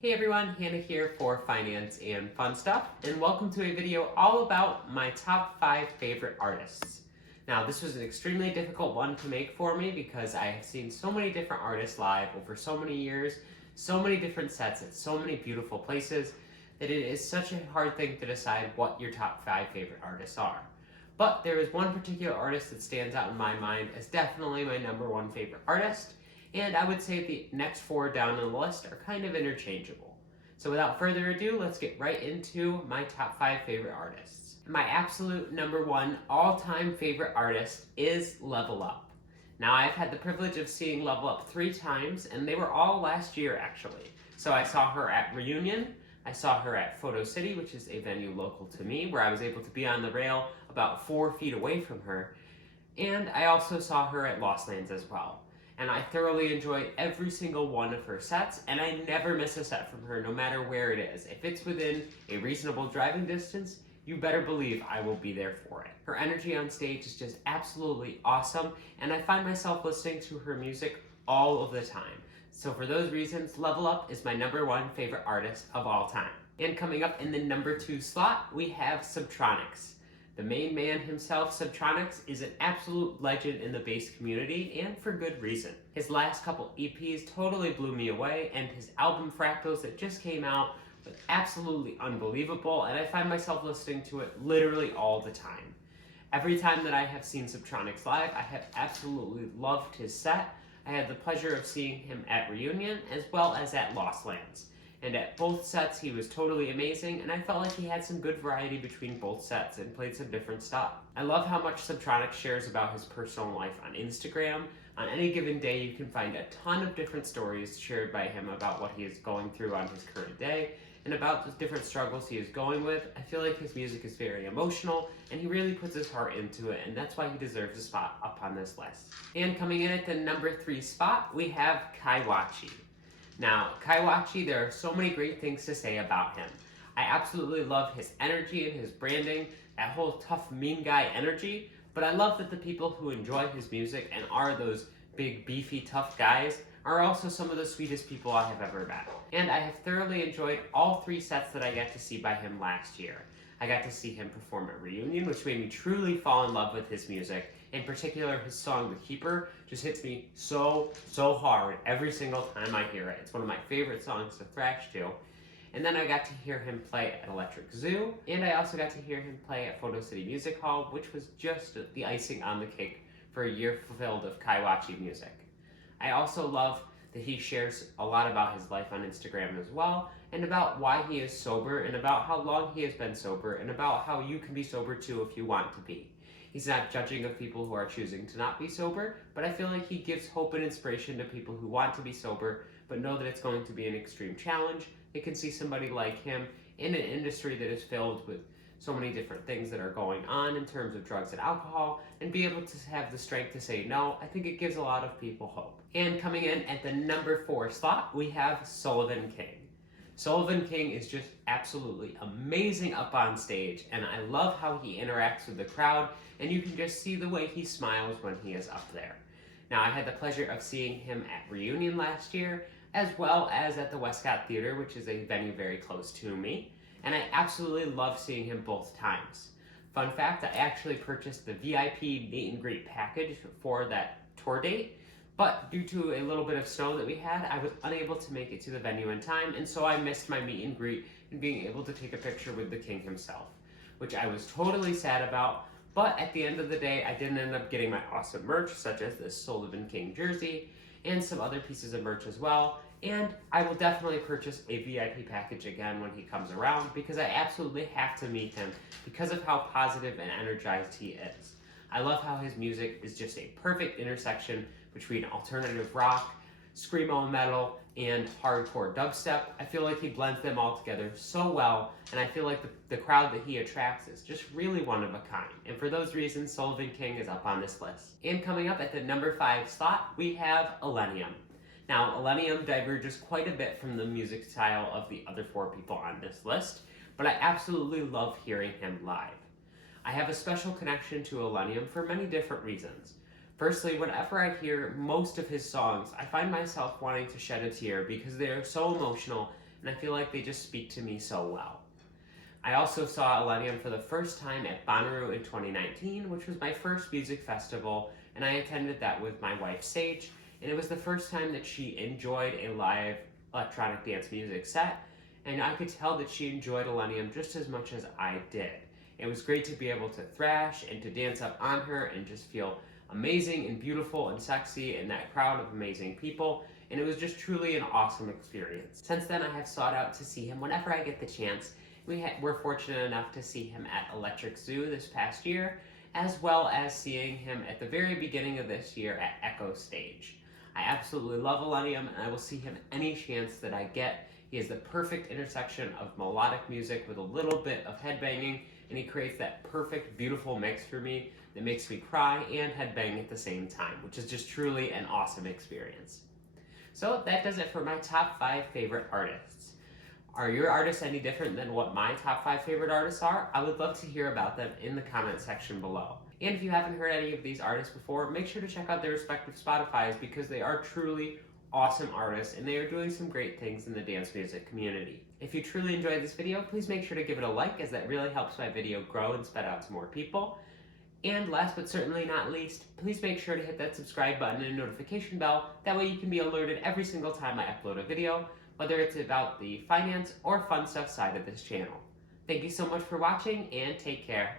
Hey everyone, Hannah here for Finance and Fun Stuff, and welcome to a video all about my top 5 favorite artists. Now, this was an extremely difficult one to make for me because I have seen so many different artists live over so many years, so many different sets at so many beautiful places, that it is such a hard thing to decide what your top 5 favorite artists are. But there is one particular artist that stands out in my mind as definitely my number 1 favorite artist, and I would say the next 4 down on the list are kind of interchangeable. So without further ado, let's get right into my top 5 favorite artists. My absolute number 1 all-time favorite artist is Level Up. Now, I've had the privilege of seeing Level Up 3 times, and they were all last year actually. So I saw her at Reunion, I saw her at Photo City, which is a venue local to me, where I was able to be on the rail about 4 feet away from her, and I also saw her at Lost Lands as well. And I thoroughly enjoy every single one of her sets, and I never miss a set from her, no matter where it is. If it's within a reasonable driving distance, you better believe I will be there for it. Her energy on stage is just absolutely awesome, and I find myself listening to her music all of the time. So for those reasons, Level Up is my number 1 favorite artist of all time. And coming up in the number 2 slot, we have Subtronics. The main man himself, Subtronics, is an absolute legend in the bass community, and for good reason. His last couple EPs totally blew me away, and his album Fractals that just came out was absolutely unbelievable, and I find myself listening to it literally all the time. Every time that I have seen Subtronics live, I have absolutely loved his set. I had the pleasure of seeing him at Reunion as well as at Lost Lands. And at both sets, he was totally amazing, and I felt like he had some good variety between both sets and played some different stuff. I love how much Subtronics shares about his personal life on Instagram. On any given day, you can find a ton of different stories shared by him about what he is going through on his current day, and about the different struggles he is going with. I feel like his music is very emotional, and he really puts his heart into it, and that's why he deserves a spot up on this list. And coming in at the number 3 spot, we have Kaiwachi. Now, Kaiwachi, there are so many great things to say about him. I absolutely love his energy and his branding, that whole tough, mean guy energy, but I love that the people who enjoy his music and are those big, beefy, tough guys are also some of the sweetest people I have ever met. And I have thoroughly enjoyed all 3 sets that I got to see by him last year. I got to see him perform at Reunion, which made me truly fall in love with his music. In particular, his song, The Keeper, just hits me so hard every single time I hear it. It's one of my favorite songs to thrash to. And then I got to hear him play at Electric Zoo, and I also got to hear him play at Photo City Music Hall, which was just the icing on the cake for a year filled of Kaiwachi music. I also love that he shares a lot about his life on Instagram as well, and about why he is sober, and about how long he has been sober, and about how you can be sober too if you want to be. He's not judging of people who are choosing to not be sober, but I feel like he gives hope and inspiration to people who want to be sober, but know that it's going to be an extreme challenge. They can see somebody like him in an industry that is filled with so many different things that are going on in terms of drugs and alcohol, and be able to have the strength to say no. I think it gives a lot of people hope. And coming in at the number 4 slot, we have Sullivan King. Sullivan King is just absolutely amazing up on stage, and I love how he interacts with the crowd, and you can just see the way he smiles when he is up there. Now, I had the pleasure of seeing him at Reunion last year, as well as at the Westcott Theater, which is a venue very close to me, and I absolutely love seeing him both times. Fun fact, I actually purchased the VIP meet and greet package for that tour date, but due to a little bit of snow that we had, I was unable to make it to the venue in time, and so I missed my meet and greet and being able to take a picture with the King himself, which I was totally sad about. But at the end of the day, I did end up getting my awesome merch, such as this Sullivan King jersey, and some other pieces of merch as well. And I will definitely purchase a VIP package again when he comes around, because I absolutely have to meet him because of how positive and energized he is. I love how his music is just a perfect intersection between alternative rock, screamo metal, and hardcore dubstep. I feel like he blends them all together so well, and I feel like the crowd that he attracts is just really one of a kind. And for those reasons, Sullivan King is up on this list. And coming up at the number 5 slot, we have elenium. Now, elenium diverges quite a bit from the music style of the other 4 people on this list, but I absolutely love hearing him live. I have a special connection to elenium for many different reasons. Firstly, whenever I hear most of his songs, I find myself wanting to shed a tear because they are so emotional and I feel like they just speak to me so well. I also saw Elenium for the first time at Bonnaroo in 2019, which was my first music festival, and I attended that with my wife Sage, and it was the first time that she enjoyed a live electronic dance music set, and I could tell that she enjoyed Elenium just as much as I did. It was great to be able to thrash and to dance up on her and just feel amazing and beautiful and sexy in that crowd of amazing people, and it was just truly an awesome experience. Since then, I have sought out to see him whenever I get the chance. We're fortunate enough to see him at Electric Zoo this past year, as well as seeing him at the very beginning of this year at Echo Stage. I absolutely love Elenium, and I will see him any chance that I get. He is the perfect intersection of melodic music with a little bit of headbanging, and he creates that perfect, beautiful mix for me that makes me cry and headbang at the same time, which is just truly an awesome experience. So that does it for my top 5 favorite artists. Are your artists any different than what my top 5 favorite artists are? I would love to hear about them in the comment section below. And if you haven't heard any of these artists before, make sure to check out their respective Spotifys because they are truly awesome artists and they are doing some great things in the dance music community. If you truly enjoyed this video, please make sure to give it a like, as that really helps my video grow and spread out to more people. And last but certainly not least, please make sure to hit that subscribe button and notification bell. That way you can be alerted every single time I upload a video, whether it's about the finance or fun stuff side of this channel. Thank you so much for watching, and take care.